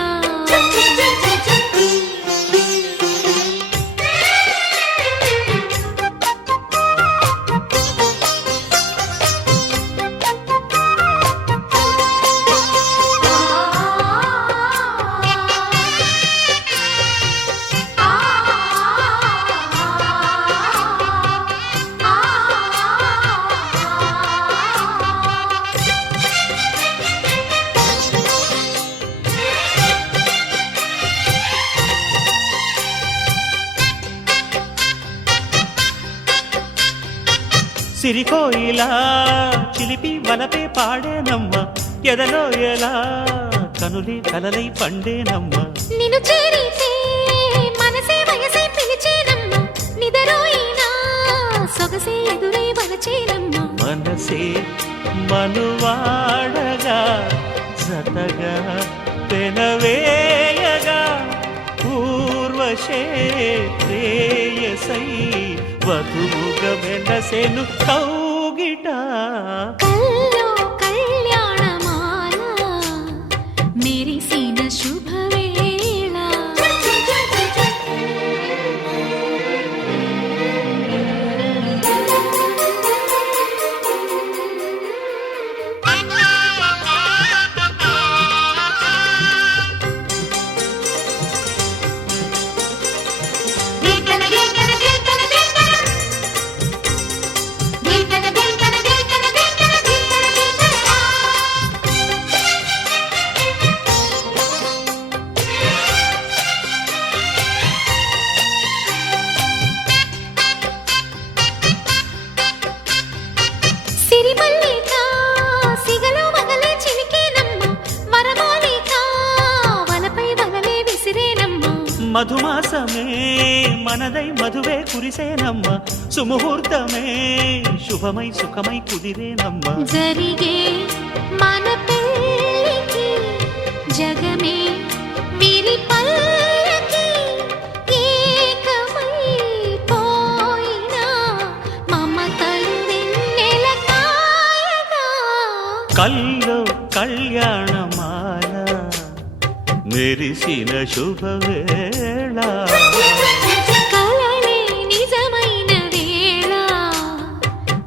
సిరికోయిలా చిలిపి వలపే పాడేనమ్మ ఎదలో ఎలా కనులే కలలై పండేనమ్మ నిన్ను చేరితే మనసే వయసే పిలిచేనమ్మ నిదరోయినా సొగసే ఎదురై వలచేనమ్మ మనసే మనువాడగా జతగా పెనవేయగా పూర్వశే ప్రేయసై వధువుగా వెనసెను కౌగిట కల్లో కళ్యాణమాల మెరిసిన శుభవేళ సిరిమల్లిక సిగలో మగలే చిలికేనమ్మ వరమాలిక వలపై వలలే విసిరేనమ్మ మధుమాసమే మనదై మధువే కురిసేనమ్మ సుముహూర్తమే శుభమై సుఖమై కుదిరేనమ్మ జరిగే మన పెళ్ళికి జగమే విరిపల్లకి ఏకమై పోయినా మమతలు వెన్నెల కాయగా కల్లో కళ్యాణమాల మెరిసిన శుభవేళ కలలే నిజమైన వేళ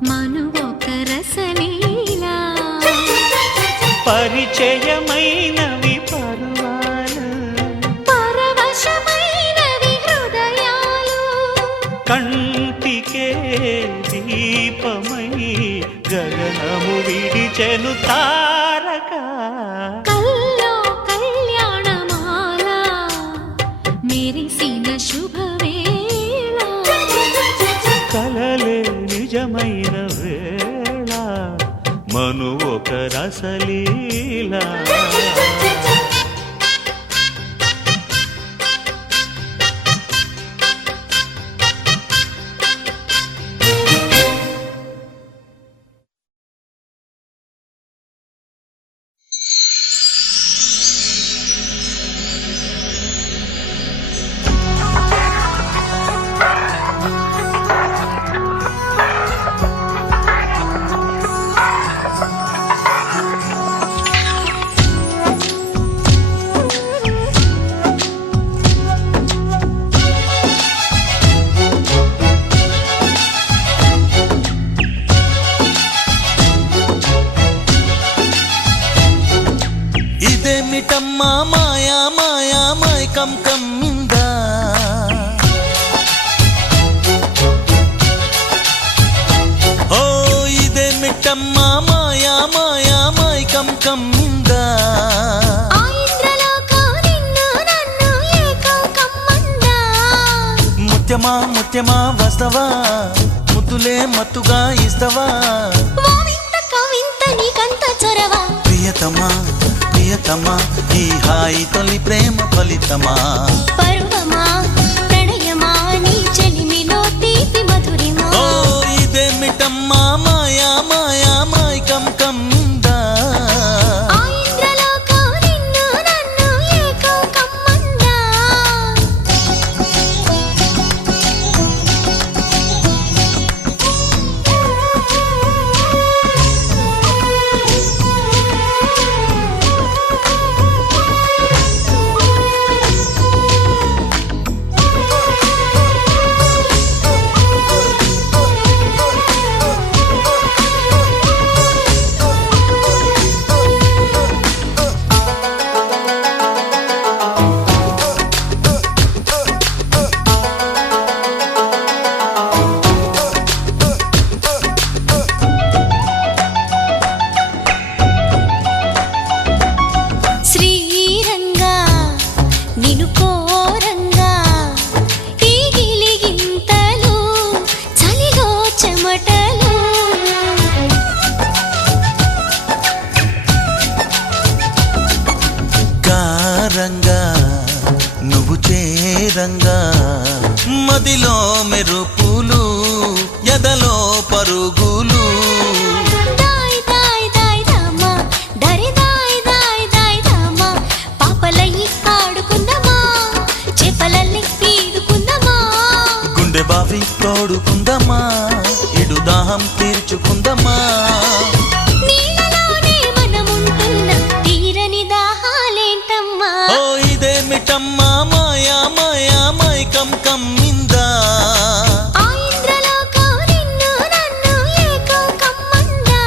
మనువొక రసలీలా పరిచయమైనవి పరువాలు పరవశమైనవి హృదయాలు కంటికే దీపమై గగనము విడిచెను తారక కల్లో కళ్యాణమాల మెరిసిన శుభవేళ కలలే నిజమైన వేళ మను ఒక రసలీలా ఇదేమిటమ్మా మాయా మాయా మైకం కమ్మిందా ఓ ఇదేమిటమ్మా మాయా మాయా మైకం కమ్మిందా ఆ ఇంద్రలోకం నిన్ను నన్ను ఏకం కమ్మందా ముత్యమా ముత్యమా వస్తవా ముద్దు ముద్దులే మత్తుగా ఇస్తవా ఓ వింత కవింత నీకంత చొరవ ప్రియతమా ప్రియతమా ఈ హాయి తొలి ప్రేమ ఫలితమా పరువమా ప్రణయమా నీ చెలిమిలో తీపి మధురిమా ఓ ఇదేమిటమ్మా మాయా మాయా మైకం కమ్మిందా ఆ ఇంద్రలోకం నిన్ను నన్ను ఏకం కమ్మందా శ్రీరంగా నిను కోరంగా ఈ గిలిగింతలు చలిలో చెమటలు కారంగా నువ్వు చేరంగా మదిలో మెరుపులు ఎదలో పరుగులు దాయ్ దాయ్ దాయ్ రామా దరి దాయ్ దాయ్ దాయ్ రామా పాపలయ్యి ఆడుకుందామా చేపలల్లి ఈదుకుందామా గుండె బావి తోడుకుందమ్మా ఇడు దాహం తీర్చుకుందమ్మా నీళ్ళలోనే మనముంటున్న తీరని దాహాలేంటమ్మా ఓ ఇదేమిటమ్మా మాయా మాయా మైకం కమ్మిందా ఆ ఇంద్రలోకం నిన్ను నన్ను ఏకం కమ్మందా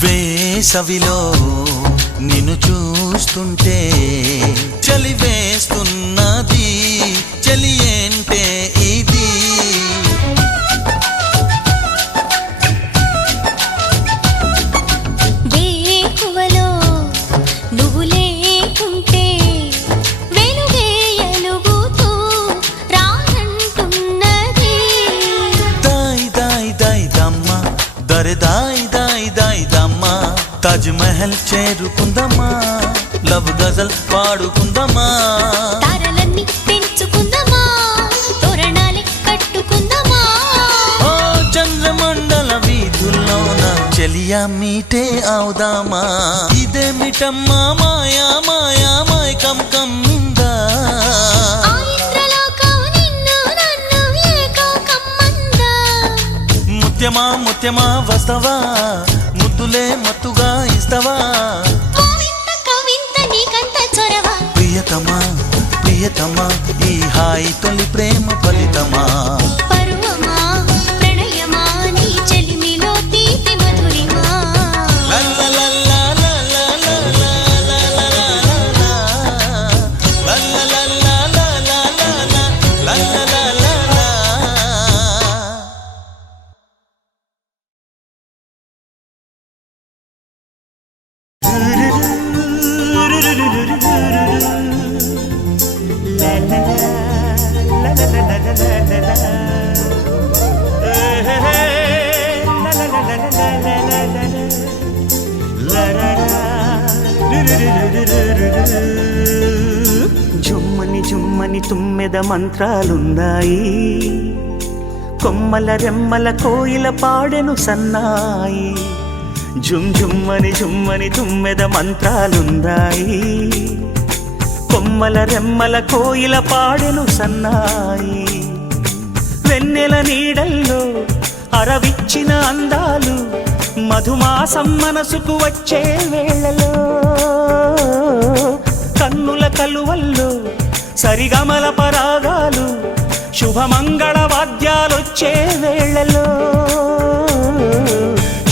వేసవిలో నిన్ను చూస్తుంటే చలి వేస్తున్నది చలి ఏంటే ఇది వేకువలో నువ్వు లేకుంటే వెలుగే ఎలుగుతూ రానంటున్నది దాయ్ దాయ్ దాయ్ దమ్మ దరే దాయ్ దాయ్ దాయ్ దమ్మ తాజ్ మహల్ చేరుకుందమ్మా లవ్ గజల్ పాడుకుందమ్మా తారలన్నీ పెంచుకుందామా తోరణాలే కట్టుకుందామా ఓ చంద్రమండల వీధుల్లోన చెలియా మీటే అవుదామా ఇదేమిటమ్మా మాయా మాయా మైకం కమ్మిందా ఆ ఇంద్రలోకం నిన్ను నన్ను ఏకం కమ్మందా ముత్యమా ముత్యమా వస్తవా ముద్దులే మత్తుగా ఇస్తవా ఓ వింత కవింత నీకంత చొరవ ప్రియతమా ప్రియతమా ఈ హాయి తొలి ప్రేమ ఫలితమా పరువమా ప్రణయమా నీ చెలిమిలో తీపి మధురిమా లల్లలల్లా లల్లలల్లా లల్లలల్లా లల్లలల్లా లల్లలల్లా లల్లలల్లా జుమ్మని జుమ్మని తుమ్మెద మంత్రాలున్నాయి కొమ్మల రెమ్మల కోయిల పాడెను సన్నాయి జుమ్ జుమ్మని జుమ్మని తుమ్మెద మంత్రాలున్నాయి కొమ్మల రెమ్మల కోయిల పాడెను సన్నాయి వెన్నెల నీడల్లో అరవిచ్చిన అందాలు మధుమాసం మనసుకు వచ్చే వేళలో కన్నుల కలువల్లో సరిగమల పరాగాలు శుభమంగళ వాద్యాలొచ్చే వేళలో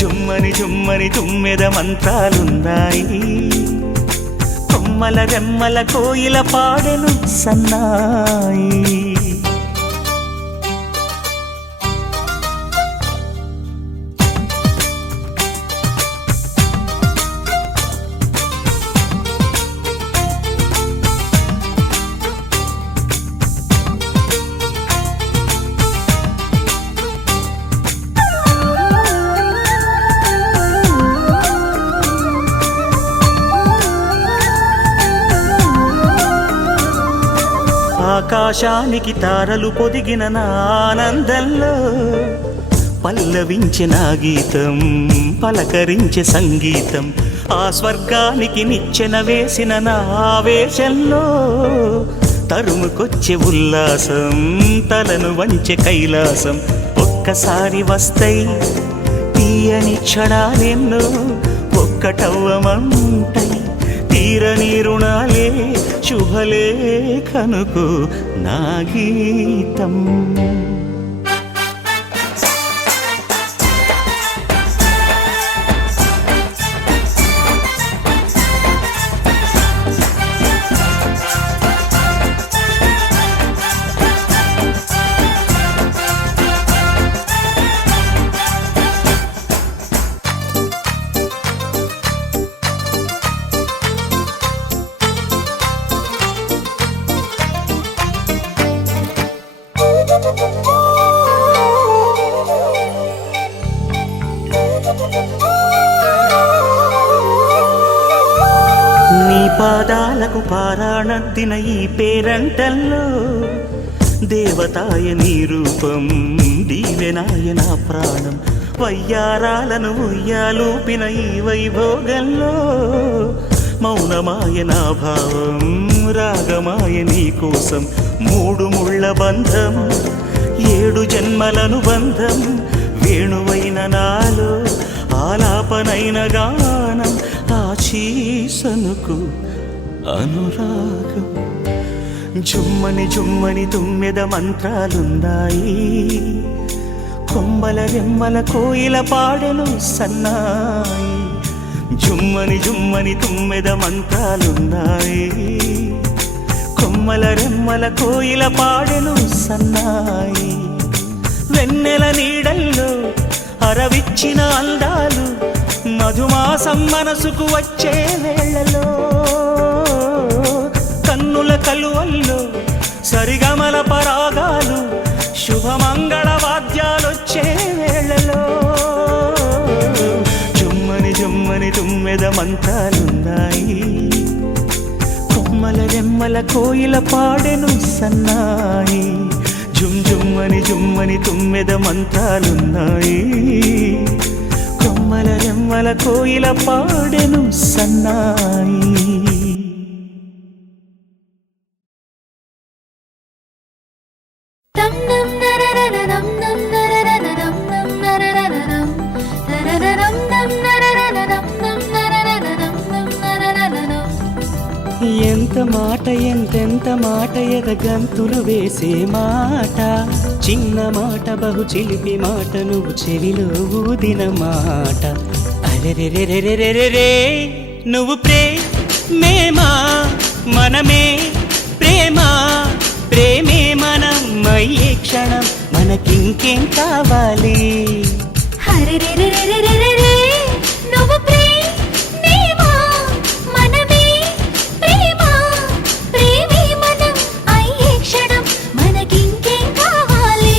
జుమ్మని జుమ్మని తుమ్మెద మంత్రాలున్నాయి కొమ్మల రెమ్మల కోయిల పాడెను సన్నాయి ఆకాశానికి తారలు పొదిగిన నా ఆనందంలో పల్లవించే నా గీతం పలకరించే సంగీతం ఆ స్వర్గానికి నిచ్చెన వేసిన నా ఆవేశంలో తరుముకొచ్చే ఉల్లాసం తలను వంచే కైలాసం ఒక్కసారి వస్తాయి తీయని క్షణాలెన్నో ఒక్కటవ్వమంటై తీరని రుణాలే శుభలేఖనుకు నా గీతం నీ పాదాలకు పారాణద్దిన ఈ పేరంటల్లో దేవతాయ నీ రూపం దీవెనాయ నా ప్రాణం వయ్యారాలను ఉయ్యాలూపిన ఈ వైభోగంలో మౌనమాయ నా భావం రాగమాయ నీ కోసం మూడు ముళ్ళ బంధం 7 జన్మలను బంధం వేణువైన నాలో ఆలాపనైన గానం ఆశీసనుకు అనురాగం జుమ్మని జుమ్మని తుమ్మెద మంత్రాలున్నాయి కొమ్మల రెమ్మల కోయిల పాడెను సన్నాయి జుమ్మని జుమ్మని తుమ్మెద మంత్రాలున్నాయి కొమ్మల రెమ్మల కోయిల పాడెను సన్నాయి వెన్నెల నీడల్లో అరవిచ్చిన అందాలు మధుమాసం మనసుకు వచ్చే వేళలో కన్నుల కలువల్లో సరిగమల పరాగాలు శుభమంగళ వాద్యాలొచ్చే వేళలో జుమ్మని జుమ్మని తుమ్మెద మంత్రాలున్నాయి కొమ్మల రెమ్మల కోయిల పాడెను సన్నాయి జుమ్ జుమ్మని జుమ్మని తుమ్మెద మంత్రాలున్నాయి కొమ్మల రెమ్మల కోయిల పాడెను సన్నాయి నం నం నరరరనం నం నరరరనం నం నరరరనం నరరరం నం నరరరనం నం నరరరనం నం నరరరనం ఎంత మాట ఎంతెంత మాట ఎదగంతులు వేసే మాట చిన్న మాట బహు చిలిపి మాట నువ్వు చెవిలో ఊదిన మాట అరెరెరెరెరెరెరే నువ్వు ప్రేమేమా మనమే ప్రేమ ప్రేమే మనం అయ్యే క్షణం మనకింకేం కావాలి హరెరెరెరెరెరెరే నువ్వు ప్రేమేమా మనమే ప్రేమ ప్రేమే మనం అయ్యే క్షణం మనకింకేం కావాలి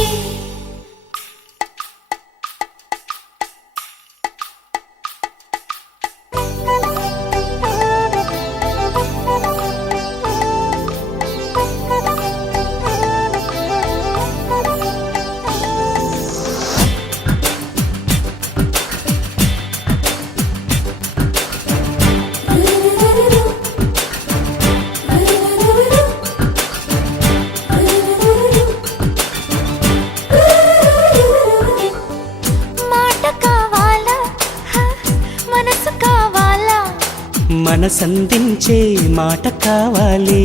మనసందించే మాట కావాలి.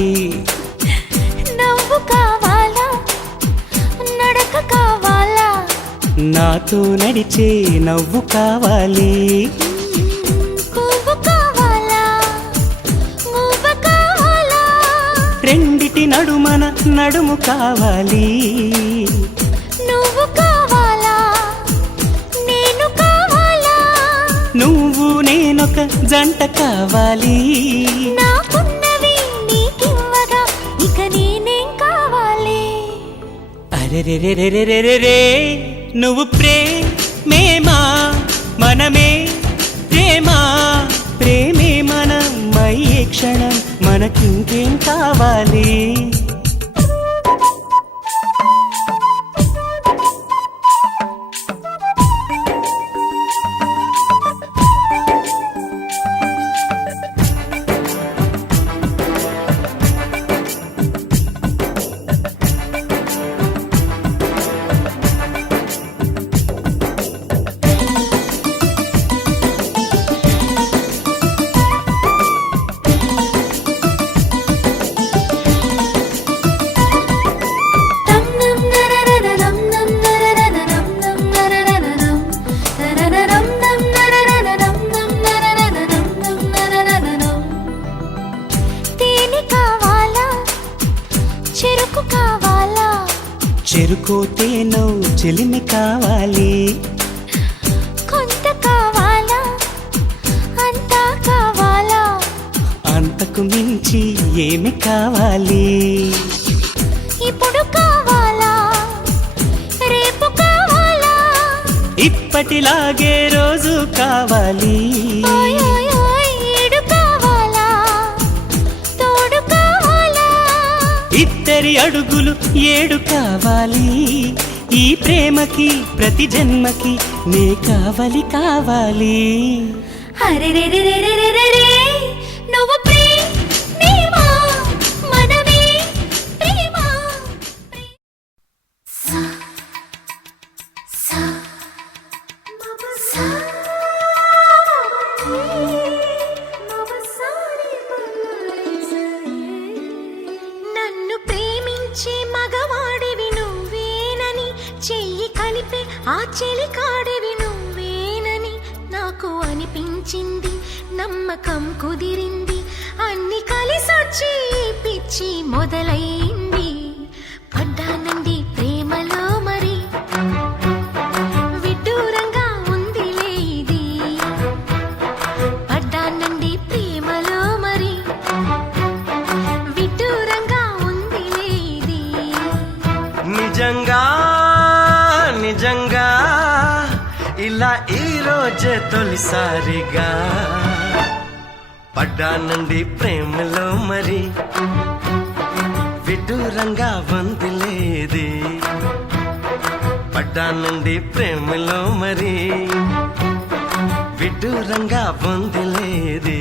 నవ్వు కావాలా నడక కావాలా నాతో నడిచే నవ్వు కావాలి. పువ్వు కావాలా గువ్వ కావాలా రెండిటి నడుమన నడుము కావాలి. నువ్వు కావాలా నేను కావాలా నువ్వు నేనొక జంట కావాలి. నాకున్నవి నీకివ్వగా ఇక నేనేం కావాలి. అరెరెరెరెరెరెరే నువ్వు ప్రేమేమా మనమే ప్రేమా ప్రేమే మనమయ్యే క్షణం మనకింకేం కావాలి. నం నరనరం నం నరనరం నం నరనరం నరనరం నం నరనరం నం నరనరం నం నరనరం తేనె కావాలా చెరుకు కావాలా చెరుకో తేనో చెలిమి కావాలి. కొంత కావాలా అంతా కావాలా అంతకు మించి ఏమి కావాలి. ఇప్పుడు కావాలా రేపు కావాలా ఇప్పటిలాగే రోజు కావాలి. ఓయ్ ఓయ్ ఓయ్ ఏడు కావాలా తోడు కావాలా ఇద్దరి అడుగులు 7 కావాలి. ఈ ప్రేమకి ప్రతి జన్మకి నే కావాలి కావాలి. అరెరెరెరెరెరెరే నువ్వు ప్రేమా మనమే ప్రేమా సా సా సా నన్ను ప్రేమించే మగవాడివి నువ్వేనని చెయ్యి కలిపే ఆ చెలికాడివి నువ్వేనని నాకు అనిపించింది. నమ్మకం కుదిరింది అన్ని కలిసొచ్చి పిచ్చి మొదలైంది. పడ్డానండి ప్రేమలో మరి విడ్డూరంగా ఉందిలే ఇది. పడ్డానండి ప్రేమలో మరి విడ్డూరంగా ఉందిలే ఇది. నిజంగా నిజంగా ఇలా ఈ రోజే తొలిసారిగా పడ్డానండి ప్రేమలో మరి విడ్డూరంగా వందిలేది. పడ్డానండి ప్రేమలో మరి విడ్డూరంగా వందిలేది.